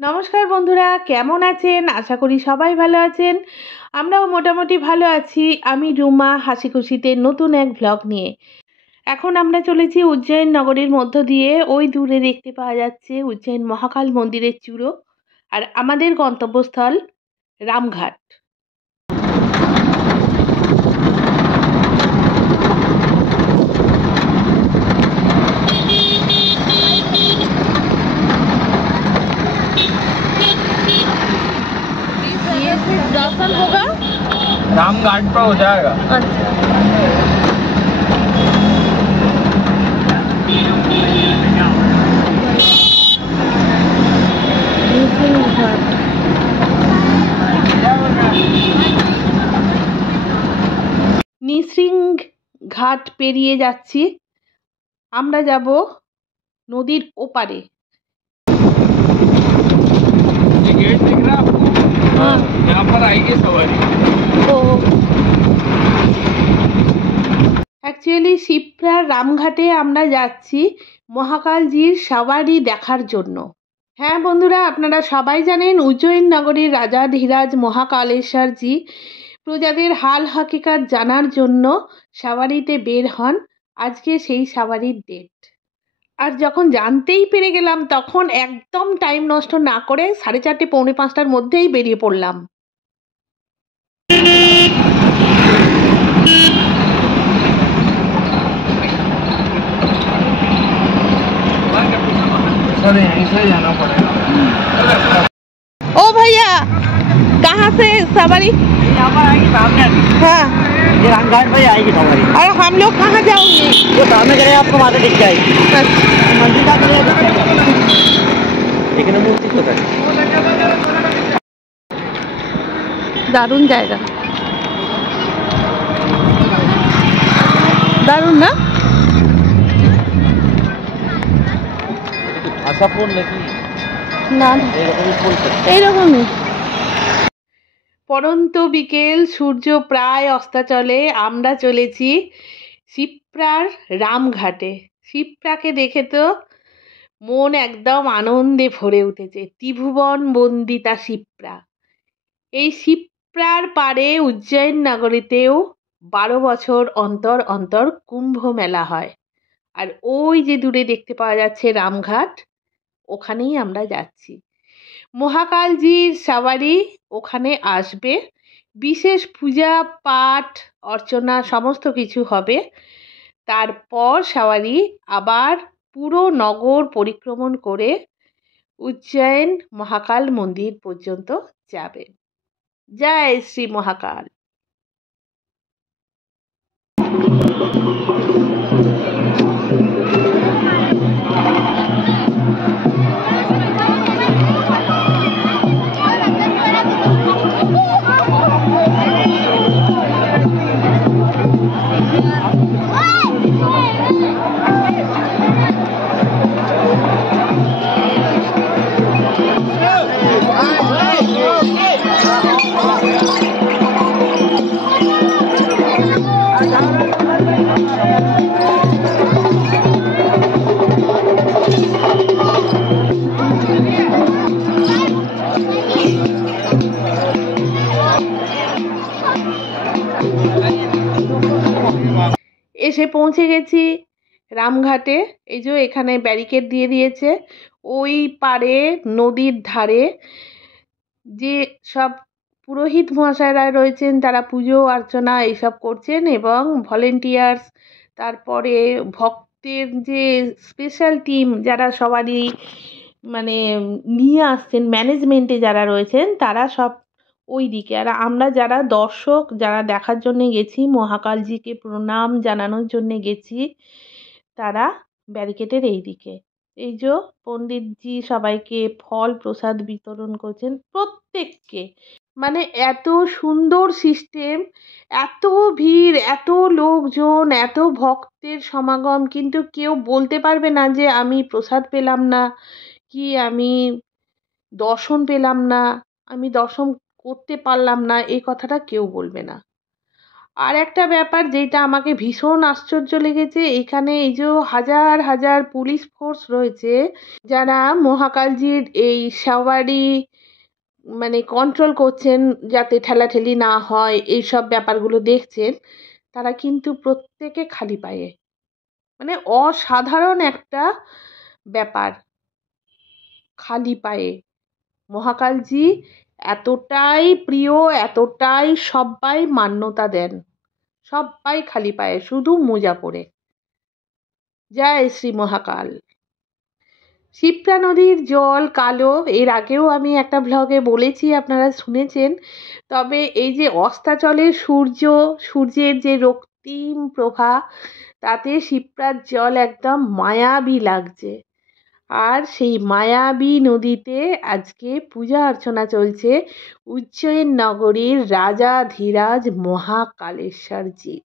নমস্কার বন্ধুরা, কেমন আছেন? আশা করি সবাই ভালো আছেন। আমরাও মোটামুটি ভালো আছি। আমি রুমা, হাসি খুশিতে নতুন এক ভ্লগ নিয়ে। এখন আমরা চলেছি উজ্জয়ন নগরীর মধ্য দিয়ে। ওই দূরে দেখতে পাওয়া যাচ্ছে উজ্জয়ন মহাকাল মন্দিরের চূড়ো। আর আমাদের গন্তব্যস্থল রামঘাট। दर्शन होगा रामघाट पर हो जाएगा। अच्छा, নিসিংহ ঘাট পেরিয়ে যাচ্ছি। আমরা যাব নদীর ওপারে। ये गेट दिख रहा है आपको? हाँ, यहाँ पर आएगी सवारी। অ্যাকচুয়ালি শিপ্রার রামঘাটে আমরা যাচ্ছি মহাকালজির সাওয়ারি দেখার জন্য। হ্যাঁ বন্ধুরা, আপনারা সবাই জানেন উজ্জয়ন নগরীর রাজাধিরাজ মহাকালেশ্বরজি প্রজাদের হাল হাকিকাত জানার জন্য সাওয়ারিতে বের হন। আজকে সেই সাওয়ারির ডেট। আর যখন জানতেই পেরে গেলাম তখন একদম টাইম নষ্ট না করে 4:30 পৌনে 5টার মধ্যেই বেরিয়ে পড়লাম। सर यहीं से जाना पड़ेगा। ओ भैया, कहाँ से सवारी? यहाँ पर आएगी सामने। हाँ, ये रामघाट पर आएगी सवारी। और हम लोग कहाँ जाओगे? जो सामने करे आपको वहाँ से दिख जाएगी। मंदिर का करेगा लेकिन मूर्ति छोटा है। দারুণ জায়গা, দারুণ না? আশা ফুল নাকি? না, এরকমই ফুল তো। এইরকমই। পড়ন্ত বিকেল, সূর্য প্রায় অস্তাচলে আমরা চলেছি শিপ্রার রামঘাটে। শিপ্রাকে দেখে তো মন একদম আনন্দে ভরে উঠেছে। ত্রিভুবন বন্দিতা শিপ্রা। এই শিপ্রার পাড়ে উজ্জয়ন নগরীতেও 12 বছর অন্তর অন্তর কুম্ভ মেলা হয়। আর ওই যে দূরে দেখতে পাওয়া যাচ্ছে রামঘাট, ওখানেই আমরা যাচ্ছি। মহাকালজির সাওয়ারি ওখানে আসবে। বিশেষ পূজা পাঠ অর্চনা সমস্ত কিছু হবে। তারপর সাওয়ারি আবার পুরো নগর পরিক্রমণ করে উজ্জয়ন মহাকাল মন্দির পর্যন্ত যাবে। জয় শ্রী মহাকাল। এসে পৌঁছে গেছি রামঘাটে। এই যে এখানে ব্যারিকেড দিয়ে দিয়েছে। ওই পারে নদীর ধারে যে সব পুরোহিত মহাশয়রা রয়েছেন তারা পুজো অর্চনা এইসব করছেন এবং ভলেন্টিয়ার্স, তারপরে ভক্তের যে স্পেশাল টিম যারা সবারই মানে নিয়ে আসছেন, ম্যানেজমেন্টে যারা রয়েছেন তারা সব ওই দিকে। আর আমরা যারা দর্শক, যারা দেখার জন্য গেছি, মহাকালজিকে প্রণাম জানানোর জন্য গেছি, তারা ব্যারিকেডের এই দিকে। এই যে পণ্ডিতজি সবাইকে ফল প্রসাদ বিতরণ করছেন প্রত্যেককে। মানে এত সুন্দর সিস্টেম, এত ভিড়, এত লোকজন, এত ভক্তের সমাগম, কিন্তু কেউ বলতে পারবে না যে আমি প্রসাদ পেলাম না, কি আমি দর্শন পেলাম না, আমি দর্শন করতে পারলাম না, এই কথাটা কেউ বলবে না। আর একটা ব্যাপার যেটা আমাকে ভীষণ আশ্চর্য লেগেছে, এখানে এই যে হাজার হাজার পুলিশ ফোর্স রয়েছে যারা মহাকালজির এই সওয়ারি মানে কন্ট্রোল করছেন যাতে ঠেলাঠেলি না হয়, এইসব ব্যাপারগুলো দেখছেন, তারা কিন্তু প্রত্যেকে খালি পায়ে। মানে অসাধারণ একটা ব্যাপার, খালি পায়ে। মহাকালজি এতটাই প্রিয়, এতটাই সবাই মান্যতা দেন, সবাই খালি পায়ে, শুধু মোজা পরে। জয় শ্রী মহাকাল। শিপ্রা নদীর জল কালো, এর আগেও আমি একটা ব্লগে বলেছি, আপনারা শুনেছেন। তবে এই যে অস্তাচলের সূর্যের যে রক্তিম প্রভা, তাতে শিপ্রার জল একদম মায়াবী লাগছে। আর সেই মায়াবী নদীতে আজকে পূজা অর্চনা চলছে উজ্জয়িন নগরীর রাজাধিরাজ মহাকালেশ্বরজির।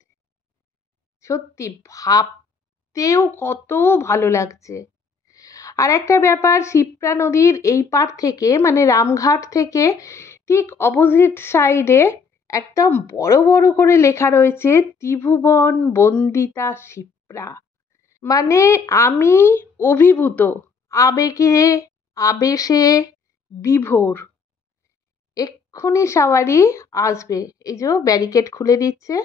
সত্যি ভাবতেও কত ভালো লাগছে। আর একটা ব্যাপার, শিপ্রা নদীর এই পার থেকে মানে রামঘাট থেকে ঠিক অপোজিট সাইডে একদম বড় বড় করে লেখা রয়েছে ত্রিভুবন বন্দিতা শিপ্রা। মানে আমি অভিভূত, আবেগে আবেশে বিভোর। এক্ষুনি সওয়ারি আসবে। এই যে ব্যারিকেড খুলে দিচ্ছে।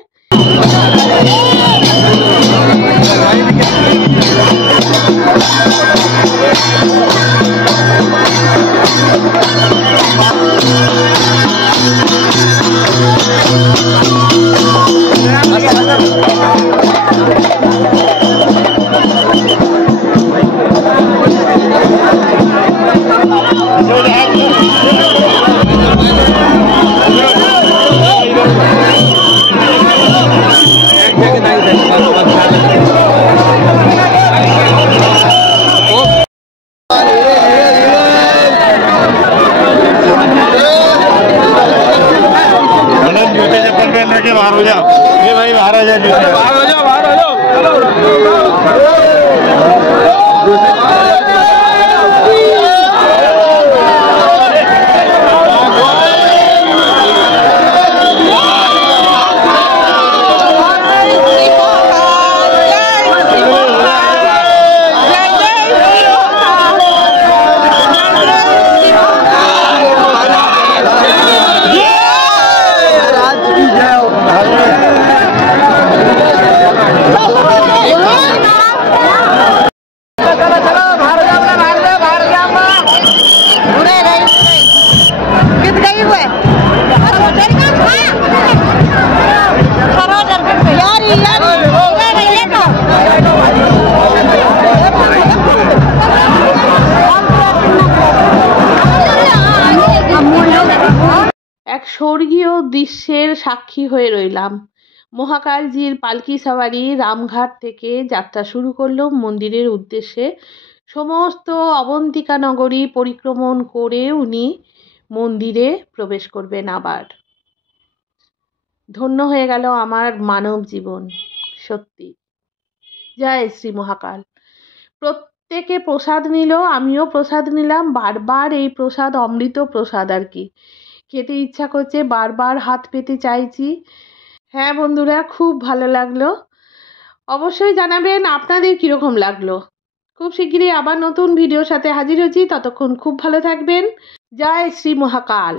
बाहर हो जाओ, ये भाई बाहर आ जाओ, बाहर हो जाओ, बाहर हो जाओ। এক স্বর্গীয় দৃশ্যের সাক্ষী হয়ে রইলাম। মহাকালজির পালকি সওয়ারি রামঘাট থেকে যাত্রা শুরু করলো মন্দিরের উদ্দেশ্যে। সমস্ত অবন্তিকা নগরী পরিক্রমণ করে উনি মন্দিরে প্রবেশ করবেন আবার। ধন্য হয়ে গেল আমার মানব জীবন, সত্যি। জয় শ্রী মহাকাল। প্রত্যেকে প্রসাদ নিল, আমিও প্রসাদ নিলাম। বারবার এই প্রসাদ অমৃত প্রসাদ আর কি, খেতে ইচ্ছা করছে, বারবার হাত পেতে চাইছি। হ্যাঁ বন্ধুরা, খুব ভালো লাগলো। অবশ্যই জানাবেন আপনাদের কীরকম লাগলো। খুব শিগগিরই আবার নতুন ভিডিওর সাথে হাজির হচ্ছি। ততক্ষণ খুব ভালো থাকবেন। জয় শ্রী মহাকাল।